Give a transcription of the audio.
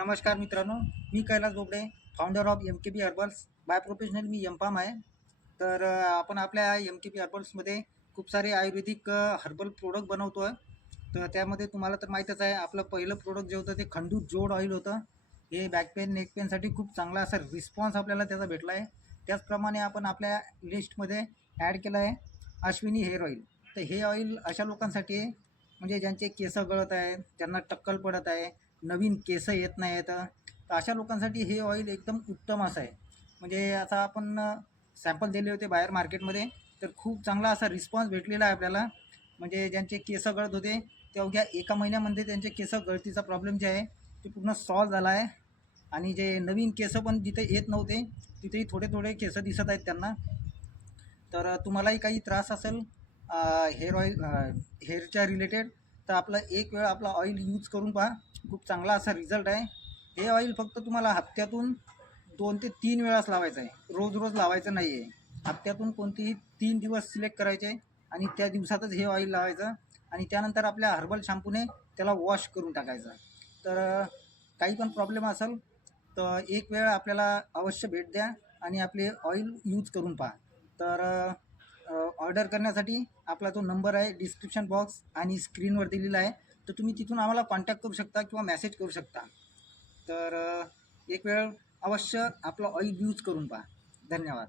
नमस्कार मित्रांनो, मी Kailas Bobade, founder of MKB herbals. By professional मी एम-फार्म आहे. तर आपण आपल्या MKB हर्बल्समध्ये खूप सारे आयुर्वेदिक हर्बल प्रोडक्ट बनवतो आहे. तर त्यामध्ये तुम्हाला तर माहीतच आहे, आपलं पहिलं प्रोडक्ट जे होतं ते खंडू जोड ऑइल होतं. हे बॅक पेन, नेक पेनसाठी खूप चांगला असा रिस्पॉन्स आपल्याला त्याचा भेटला आहे. त्याचप्रमाणे आपण आपल्या लिस्टमध्ये ॲड केलं आहे अश्विनी हेअर ऑइल. तर हे ऑइल अशा लोकांसाठी आहे, म्हणजे ज्यांचे केस गळत आहे, त्यांना टक्कल पडत आहे, नवीन केस येत नाही आहेत, तर अशा लोकांसाठी हे ऑइल एकदम उत्तम असं आहे. म्हणजे आता आपण सॅम्पल दिले होते बाहेर मार्केटमध्ये, तर खूप चांगला असा रिस्पॉन्स भेटलेला आहे आपल्याला. म्हणजे ज्यांचे केस गळत होते ते अवघ्या 1 महिन्यामध्ये त्यांचे केस गळतीचा प्रॉब्लेम जे आहे ते पूर्ण सॉल्व झाला आहे. आणि जे नवीन केस पण जिथे येत नव्हते तिथेही थोडे थोडे केस दिसत आहेत त्यांना. तर तुम्हालाही काही त्रास असेल हेअर ऑइल हेअरच्या रिलेटेड, तर आपलं एक वेळ आपला ऑइल यूज करून पहा. खूप चांगला असा रिझल्ट आहे. हे ऑइल फक्त तुम्हाला हप्त्यातून 2 ते 3 वेळाच लावायचं आहे, रोज रोज लावायचं नाही आहे. हप्त्यातून कोणतेही 3 दिवस सिलेक्ट करायचे आणि त्या दिवसातच हे ऑइल लावायचं आणि त्यानंतर आपल्या हर्बल शॅम्पूने त्याला वॉश करून टाकायचं. तर काही पण प्रॉब्लेम असेल तर एक वेळ आपल्याला अवश्य भेट द्या आणि आपले ऑइल यूज करून पहा. तर ऑर्डर करण्यासाठी आपला जो नंबर आहे डिस्क्रिप्शन बॉक्स आणि स्क्रीनवर दिलेला आहे, तर तुम्ही तिथून आम्हाला कॉन्टॅक्ट करू शकता किंवा मेसेज करू शकता. तर एक वेळ अवश्य आपलं ऑइल यूज करून पहा. धन्यवाद.